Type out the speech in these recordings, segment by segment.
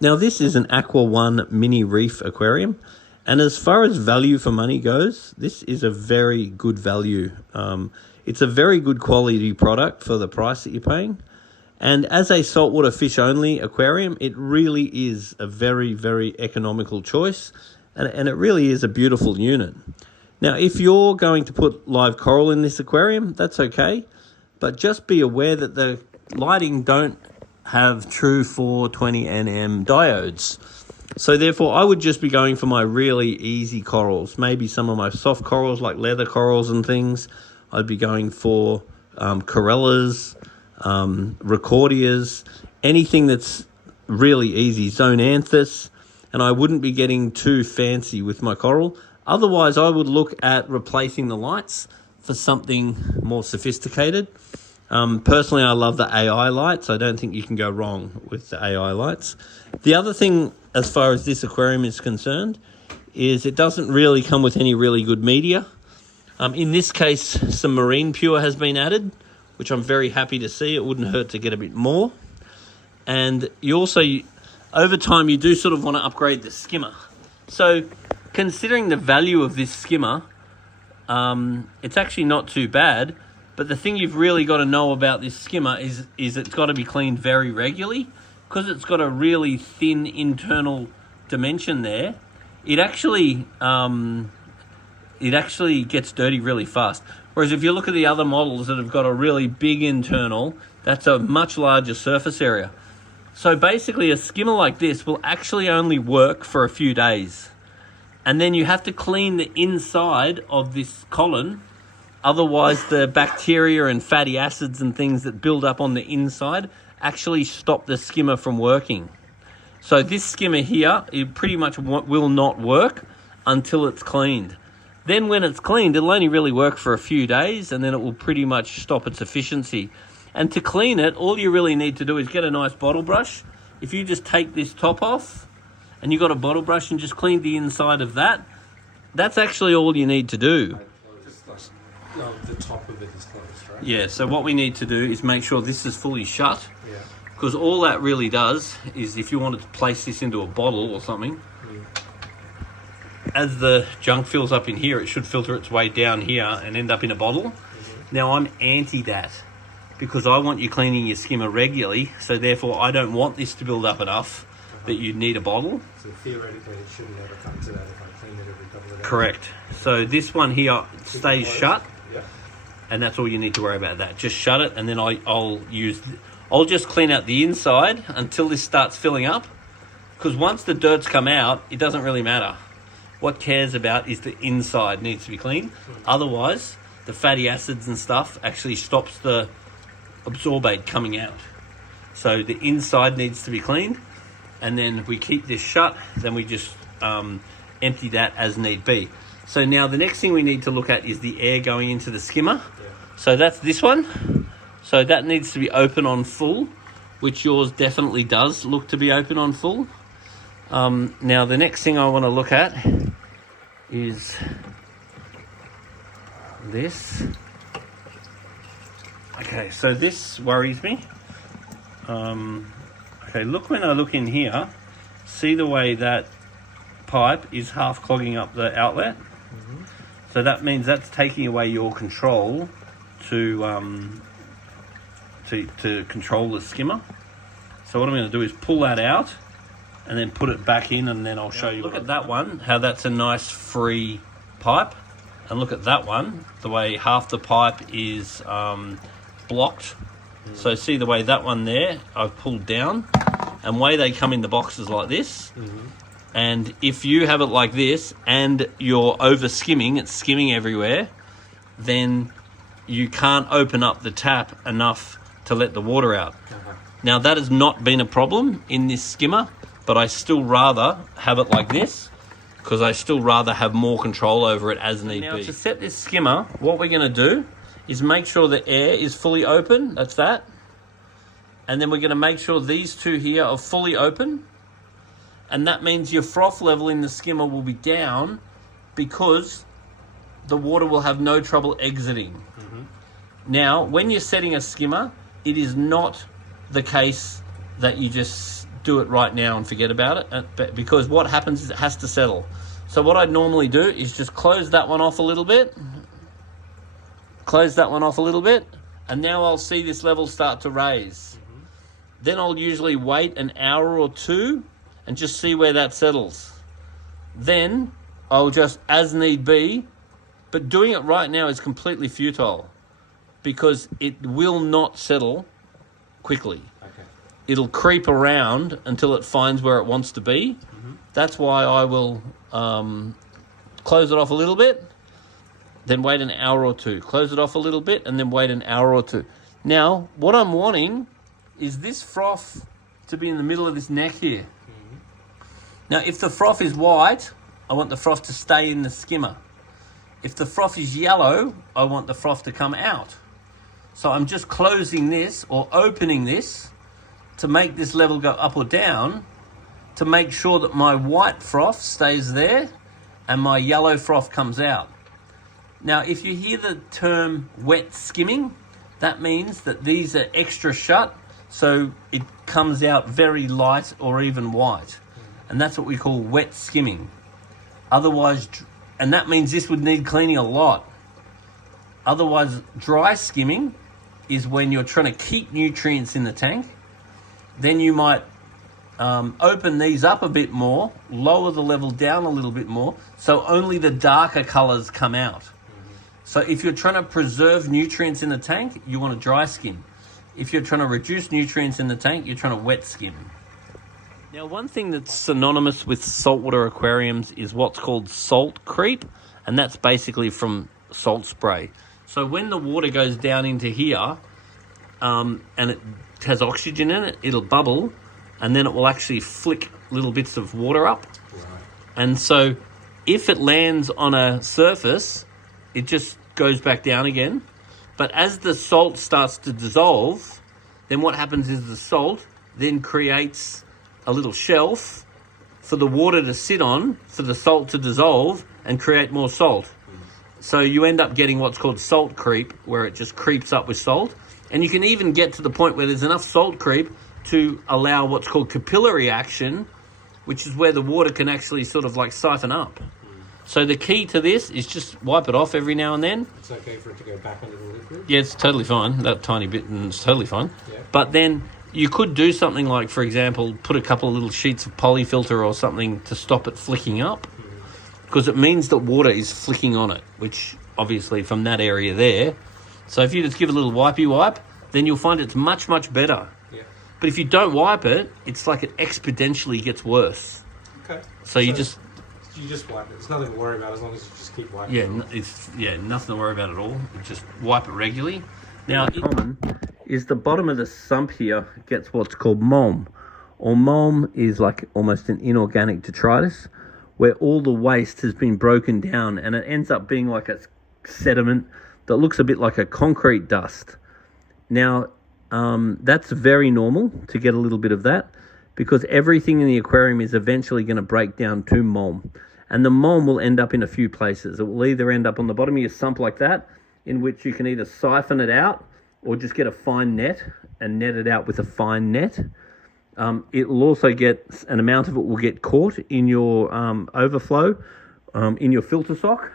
Now this is an Aqua One Mini Reef aquarium, and as far as value for money goes, this is a very good value. It's a very good quality product for the price that you're paying. And as a saltwater fish only aquarium, it really is a very, very economical choice, and it really is a beautiful unit. Now, if you're going to put live coral in this aquarium, that's okay, but just be aware that the lighting don't have true 420 nm diodes. So therefore, I would just be going for my really easy corals, maybe some of my soft corals like leather corals and things. I'd be going for corellas, recordias, anything that's really easy, zoanthus, and I wouldn't be getting too fancy with my coral. Otherwise, I would look at replacing the lights for something more sophisticated. Personally, I love the AI lights. I don't think you can go wrong with the AI lights. The other thing, as far as this aquarium is concerned, is it doesn't really come with any really good media. In this case, some marine pure has been added, which I'm very happy to see. It wouldn't hurt to get a bit more. And you also, over time, you do sort of want to upgrade the skimmer. So considering the value of this skimmer, it's actually not too bad. But the thing you've really got to know about this skimmer is it's got to be cleaned very regularly, because it's got a really thin internal dimension there. It actually gets dirty really fast. Whereas if you look at the other models that have got a really big internal, that's a much larger surface area. So basically a skimmer like this will actually only work for a few days. And then you have to clean the inside of this column. Otherwise the bacteria and fatty acids and things that build up on the inside actually stop the skimmer from working. So this skimmer here, it pretty much will not work until it's cleaned. Then when it's cleaned, it'll only really work for a few days, and then it will pretty much stop its efficiency. And to clean it, all you really need to do is get a nice bottle brush. If you just take this top off and you've got a bottle brush and just clean the inside of that, that's actually all you need to do. No, the top of it is closed, right? Yeah, so what we need to do is make sure this is fully shut. Yeah. Because all that really does is, if you wanted to place this into a bottle or something, as the junk fills up in here, it should filter its way down here and end up in a bottle. Now I'm anti that, because I want you cleaning your skimmer regularly, so therefore I don't want this to build up enough that you need a bottle. So theoretically it shouldn't ever come to that if I clean it every couple of days. Correct. So this one here stays shut, yeah, and that's all you need to worry about. That just shut it, and then I'll just clean out the inside until this starts filling up, because once the dirt's come out, it doesn't really matter. What cares about is the inside needs to be clean. Otherwise, the fatty acids and stuff actually stops the absorbate coming out. So the inside needs to be cleaned, and then we keep this shut. Then we just empty that as need be. So now the next thing we need to look at is the air going into the skimmer. So that's this one. So that needs to be open on full, which yours definitely does look to be open on full. Now the next thing I want to look at is this. Okay, so this worries me. Okay, look, when I look in here, see the way that pipe is half clogging up the outlet? So that means that's taking away your control to control the skimmer. So what I'm going to do is pull that out and then put it back in, and then I'll show you. Look at that one, how that's a nice free pipe. And look at that one, the way half the pipe is blocked. So see the way that one there, I've pulled down, and the way they come in the boxes like this. And if you have it like this and you're over skimming, it's skimming everywhere, then you can't open up the tap enough to let the water out. Now that has not been a problem in this skimmer, but I still rather have it like this, because I still rather have more control over it as need be. Now to set this skimmer, what we're going to do is make sure the air is fully open. That's that. And then we're going to make sure these two here are fully open. And that means your froth level in the skimmer will be down, because the water will have no trouble exiting. Now, when you're setting a skimmer, it is not the case that you just do it right now and forget about it, because what happens is it has to settle. So what I'd normally do is just close that one off a little bit, and now I'll see this level start to raise. Then I'll usually wait an hour or two and just see where that settles. Then I'll just, as need be, but doing it right now is completely futile because it will not settle quickly. Okay. It'll creep around until it finds where it wants to be. That's why I will close it off a little bit, then wait an hour or two. Close it off a little bit and then wait an hour or two. Now, what I'm wanting is this froth to be in the middle of this neck here. Now, if the froth is white, I want the froth to stay in the skimmer. If the froth is yellow, I want the froth to come out. So I'm just closing this or opening this to make this level go up or down to make sure that my white froth stays there and my yellow froth comes out. Now, if you hear the term wet skimming, that means that these are extra shut, so it comes out very light or even white. And that's what we call wet skimming. Otherwise, and that means this would need cleaning a lot. Otherwise, dry skimming is when you're trying to keep nutrients in the tank. Then you might open these up a bit more, lower the level down a little bit more, so only the darker colors come out. So if you're trying to preserve nutrients in the tank, you want to dry skim. If you're trying to reduce nutrients in the tank, you're trying to wet skim. Now, one thing that's synonymous with saltwater aquariums is what's called salt creep, and that's basically from salt spray. So when the water goes down into here, and it has oxygen in it, it'll bubble, and then it will actually flick little bits of water up. Right. And so if it lands on a surface, it just goes back down again. But as the salt starts to dissolve, then what happens is the salt then creates a little shelf for the water to sit on, for the salt to dissolve and create more salt. So you end up getting what's called salt creep, where it just creeps up with salt. And you can even get to the point where there's enough salt creep to allow what's called capillary action, which is where the water can actually sort of like siphon up. So the key to this is just wipe it off every now and then. It's okay for it to go back under the liquid? Yeah, it's totally fine. That tiny bit, and it's totally fine. Yeah. But then you could do something like, for example, put a couple of little sheets of polyfilter or something to stop it flicking up, because it means that water is flicking on it, which obviously from that area there. So if you just give it a little wipey wipe, then you'll find it's much, much better. Yeah. But if you don't wipe it, it's like it exponentially gets worse. Okay. So you just wipe it. There's nothing to worry about as long as you just keep wiping it. Nothing to worry about at all. You just wipe it regularly. Now, common is the bottom of the sump here gets what's called mulm. Or mulm is like almost an inorganic detritus, where all the waste has been broken down and it ends up being like a sediment that looks a bit like a concrete dust. Now, that's very normal to get a little bit of that, because everything in the aquarium is eventually going to break down to mulm. And the mulm will end up in a few places. It will either end up on the bottom of your sump like that, in which you can either siphon it out or just get a fine net and net it out with a fine net. It will also get, an amount of it will get caught in your overflow, in your filter sock.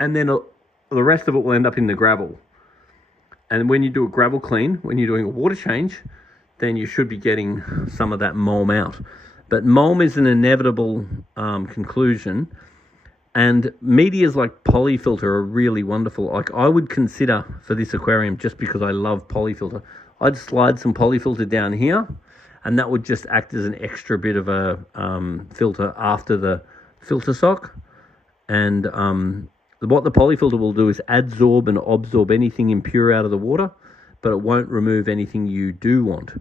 And then the rest of it will end up in the gravel. And when you do a gravel clean, when you're doing a water change, then you should be getting some of that mulm out. But mulm is an inevitable conclusion. And medias like polyfilter are really wonderful. Like, I would consider for this aquarium, just because I love polyfilter, I'd slide some polyfilter down here, and that would just act as an extra bit of a filter after the filter sock. And what the polyfilter will do is adsorb and absorb anything impure out of the water, but it won't remove anything you do want.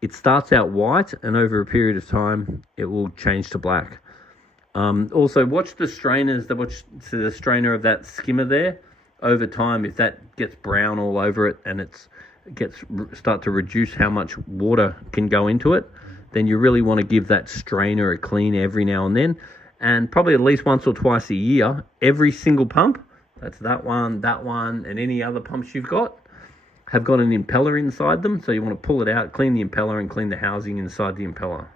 It starts out white, and over a period of time, it will change to black. Also, watch the strainers, the strainer of that skimmer there. Over time, if that gets brown all over it and start to reduce how much water can go into it, then you really want to give that strainer a clean every now and then. And probably at least once or twice a year, every single pump, that's that one, and any other pumps you've got, have got an impeller inside them, so you want to pull it out, clean the impeller and clean the housing inside the impeller.